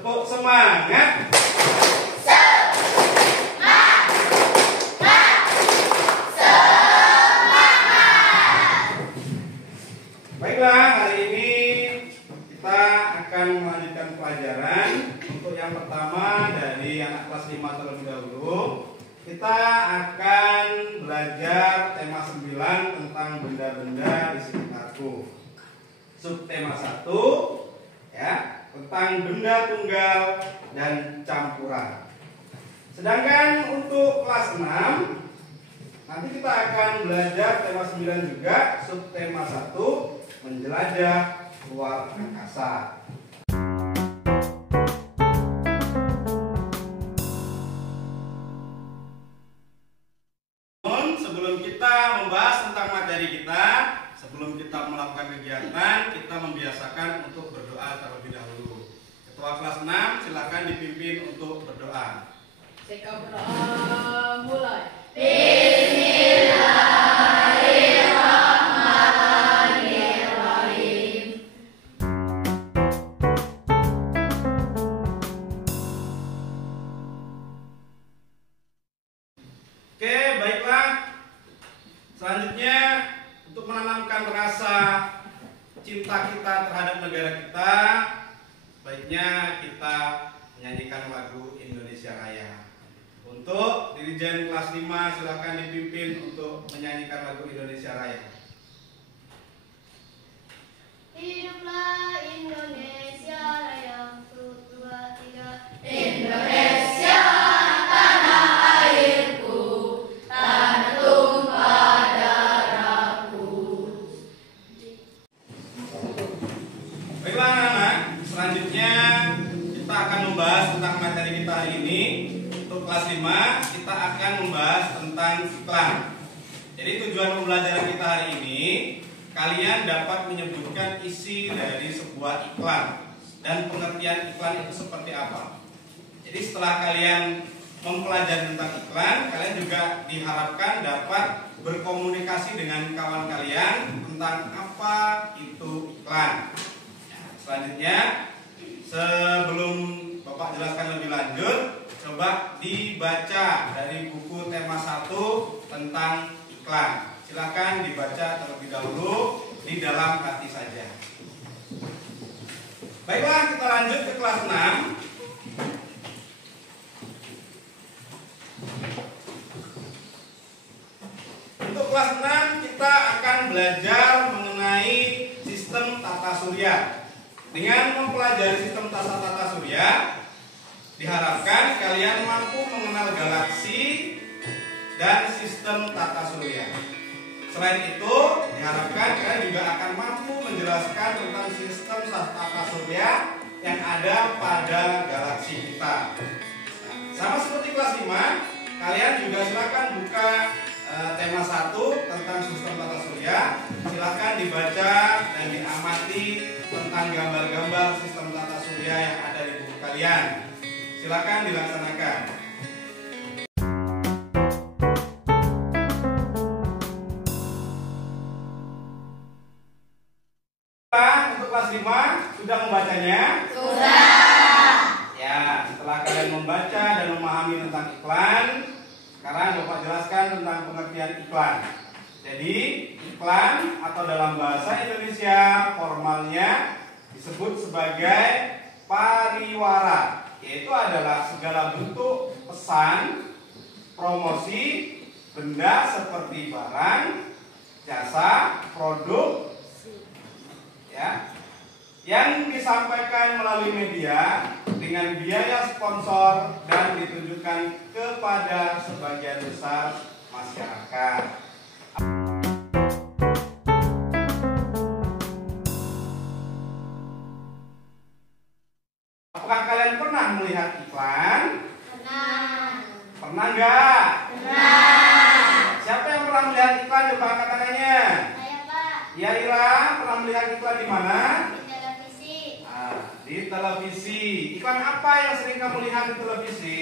Tepuk semangat. Baiklah, hari ini kita akan melanjutkan pelajaran. Untuk yang pertama dari anak kelas 5 terlebih dahulu, kita akan belajar tema 9 tentang benda-benda di sekitarku. Subtema 1 ya, tentang benda tunggal dan campuran. Sedangkan untuk kelas 6 nanti kita akan belajar tema 9 juga, subtema 1 menjelajah luar angkasa. Sebelum kita membahas tentang materi kita, sebelum kita melakukan kegiatan, kita membiasakan untuk berdoa terlebih dahulu. Ketua kelas 6 silakan dipimpin untuk berdoa. Kita berdoa mulai. Oke, baiklah. Selanjutnya, untuk menanamkan rasa cinta kita terhadap negara kita, baiknya kita menyanyikan lagu Indonesia Raya. Untuk Dirijen kelas 5 silakan dipimpin untuk menyanyikan lagu Indonesia Raya. Hiduplah Indonesia Raya, 1, 2, 3. Indonesia tanah airku, tanah tumpah darahku. Baiklah anak-anak, selanjutnya kita akan membahas tentang materi kita hari ini. Untuk kelas 5 kita akan membahas tentang iklan. Jadi tujuan pembelajaran kita hari ini, kalian dapat menyebutkan isi dari sebuah iklan dan pengertian iklan itu seperti apa. Jadi setelah kalian mempelajari tentang iklan, kalian juga diharapkan dapat berkomunikasi dengan kawan kalian tentang apa itu iklan. Selanjutnya, sebelum Bapak jelaskan lebih lanjut, coba dibaca dari buku tema 1 tentang iklan. Silakan dibaca terlebih dahulu di dalam hati saja. Baiklah, kita lanjut ke kelas 6. Untuk kelas 6 kita akan belajar mengenai sistem tata surya. Dengan mempelajari sistem tata surya, diharapkan kalian mampu mengenal galaksi dan sistem tata surya. Selain itu, diharapkan kalian juga akan mampu menjelaskan tentang sistem tata surya yang ada pada galaksi kita. Sama seperti kelas 5, kalian juga silakan buka tema 1 tentang sistem tata surya. Silakan dibaca dan diamati tentang gambar-gambar sistem tata surya yang ada di buku kalian. Silakan dilaksanakan. Untuk kelas 5 sudah membacanya? Sudah. Ya, setelah kalian membaca dan memahami tentang iklan, sekarang Bapak jelaskan tentang pengertian iklan. Jadi, iklan atau dalam bahasa Indonesia formalnya disebut sebagai pariwara, yaitu adalah segala bentuk pesan, promosi, benda seperti barang, jasa, produk, ya, yang disampaikan melalui media dengan biaya sponsor dan ditujukan kepada sebagian besar masyarakat. Apakah kalian pernah melihat iklan? Pernah. Pernah nggak? Pernah. Siapa yang pernah melihat iklan? Coba angkat tangannya. Saya, Pak. Ya, Ira, pernah melihat iklan di mana? Di televisi. Di televisi. Iklan apa yang sering kamu lihat di televisi?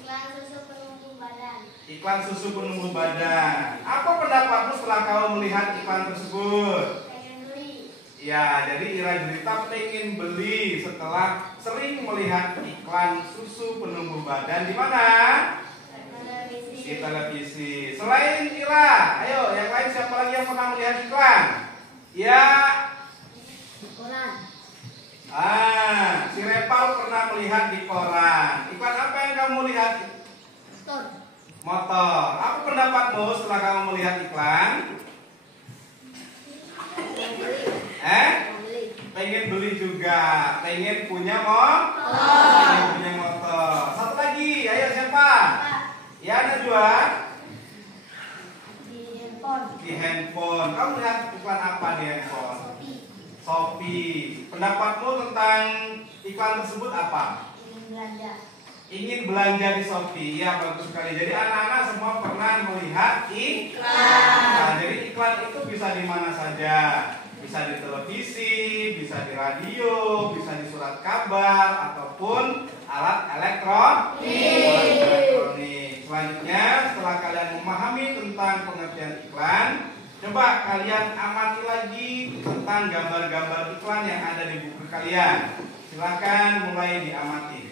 Iklan susu penumbuh badan. Iklan susu penumbuh badan. Apa pendapatmu setelah kamu melihat iklan tersebut? Pengen beli. Ya, jadi Ira Jelita pengen beli setelah sering melihat iklan susu penumbuh badan di mana? Di televisi. Selain Ira, ayo yang lain siapa lagi yang pernah melihat iklan? Ya. Koran. Si Repal pernah melihat di koran. Iklan apa yang kamu lihat? Motor. Apa pendapatmu setelah kamu melihat iklan? Pengen beli juga. Pengen punya motor. Pengen punya motor. Satu lagi, ayo siapa? Ya, Najwa. Di handphone. Di handphone. Kamu lihat iklan apa di handphone? Shopee. Pendapatmu tentang iklan tersebut apa? Ingin belanja. Ingin belanja di Shopee. Ya, bagus sekali. Jadi anak-anak semua pernah melihat iklan. Jadi iklan itu bisa di mana saja. Bisa di televisi, bisa di radio, bisa di surat kabar ataupun alat elektronik. Selanjutnya, setelah kalian memahami tentang pengertian iklan, coba kalian amati lagi tentang gambar-gambar iklan yang ada di buku kalian. Silakan mulai diamati.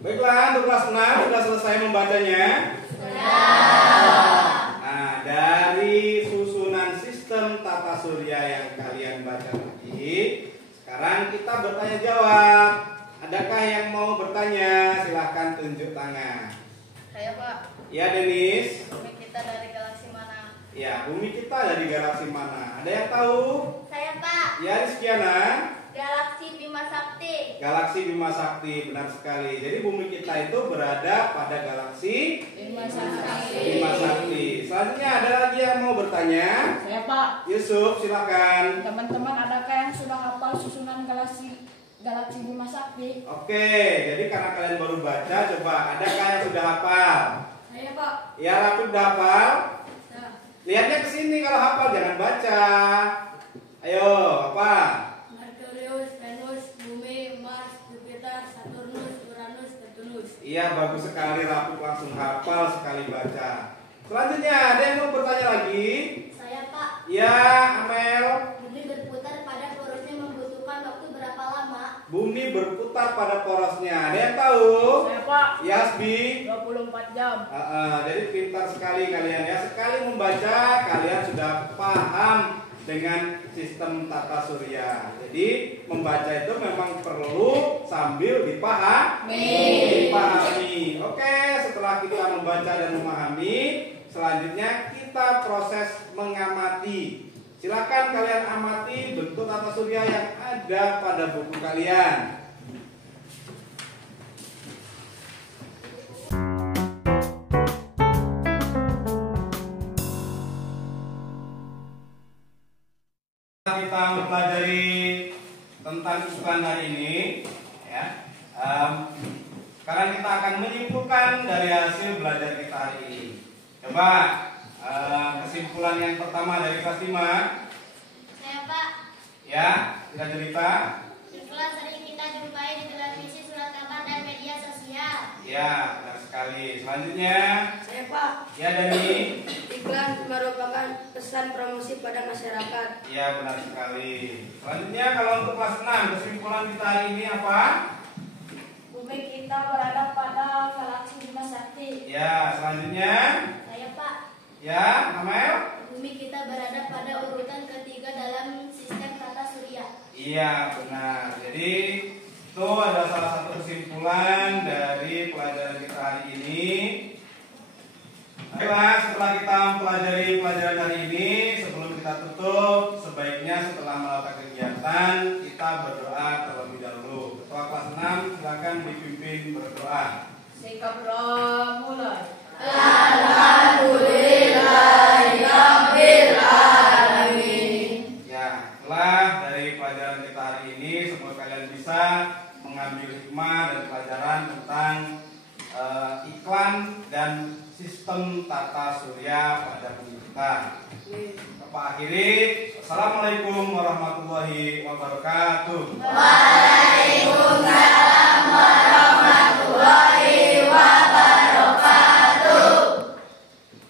Baiklah, untuk kelas 6 sudah selesai membacanya? Nah, dari susunan sistem tata surya yang kalian baca tadi, sekarang kita bertanya jawab. Adakah yang mau bertanya? Silahkan tunjuk tangan. Saya Pak. Ya, Denis. Bumi kita dari galaksi mana? Ya, bumi kita dari galaksi mana? Ada yang tahu? Saya Pak. Ya, Rizkyana. Galaksi Bima Sakti. Galaksi Bima Sakti, benar sekali. Jadi bumi kita itu berada pada galaksi Bima Sakti. Bima Sakti. Selanjutnya ada lagi yang mau bertanya? Saya Pak. Yusuf, silakan. Teman-teman adakah yang sudah hafal susunan galaksi Bima Sakti? Oke, jadi karena kalian baru baca, coba adakah yang sudah hafal? Saya Pak. Ya, Rafi udah hafal? Ya. Lihatnya ke sini kalau hafal, jangan baca. Ayo, apa? Merkurius, Venus, Bumi, Mars, Jupiter, Saturnus, Uranus, Neptunus. Iya, bagus sekali. Rafi langsung hafal sekali baca. Selanjutnya, ada yang mau bertanya lagi? Saya Pak. Ya, Amel. Bumi berputar pada porosnya membutuhkan waktu berapa lama? Bumi berputar pada porosnya. Ada yang tahu? Saya Pak. Yasbi. 24 jam. Jadi pintar sekali kalian ya. Sekali membaca, kalian sudah paham dengan sistem tata surya. Jadi membaca itu memang perlu sambil dipahami. Oke, setelah kita membaca dan memahami, selanjutnya kita proses mengamati. Silakan kalian amati bentuk tata surya yang ada pada buku kalian. Kita mempelajari tentang iklan hari ini, ya. Sekarang kita akan menyimpulkan dari hasil belajar kita hari ini. Coba kesimpulan yang pertama dari kelas 5. Saya Pak. Ya, kita cerita. Iklan sering kita jumpai di televisi, surat kabar, dan media sosial. Ya, benar sekali. Selanjutnya, Saya Pak. ya Dani. Iklan merupakan pesan promosi pada masyarakat. Ya, benar sekali. Selanjutnya, kalau untuk kelas 6, kesimpulan kita hari ini apa? Bumi kita berada pada galaksi Bima Sakti. Ya, selanjutnya, Saya Pak. ya, Amel. Bumi kita berada pada urutan ketiga dalam sistem tata surya. Iya, benar. Jadi itu adalah salah satu kesimpulan dari pelajaran kita hari ini. Baiklah, setelah kita mempelajari pelajaran hari ini, sebelum kita tutup, sebaiknya setelah melakukan kegiatan kita berdoa terlebih dahulu. Ketua kelas 6 silakan dipimpin berdoa. Sikap doa mulai. Ya, setelah dari pelajaran kita hari ini, semoga kalian bisa mengambil hikmah dan pelajaran tentang iklan dan sistem tata surya pada bumi kita. Bapak akhiri, assalamualaikum warahmatullahi wabarakatuh. Waalaikumsalam.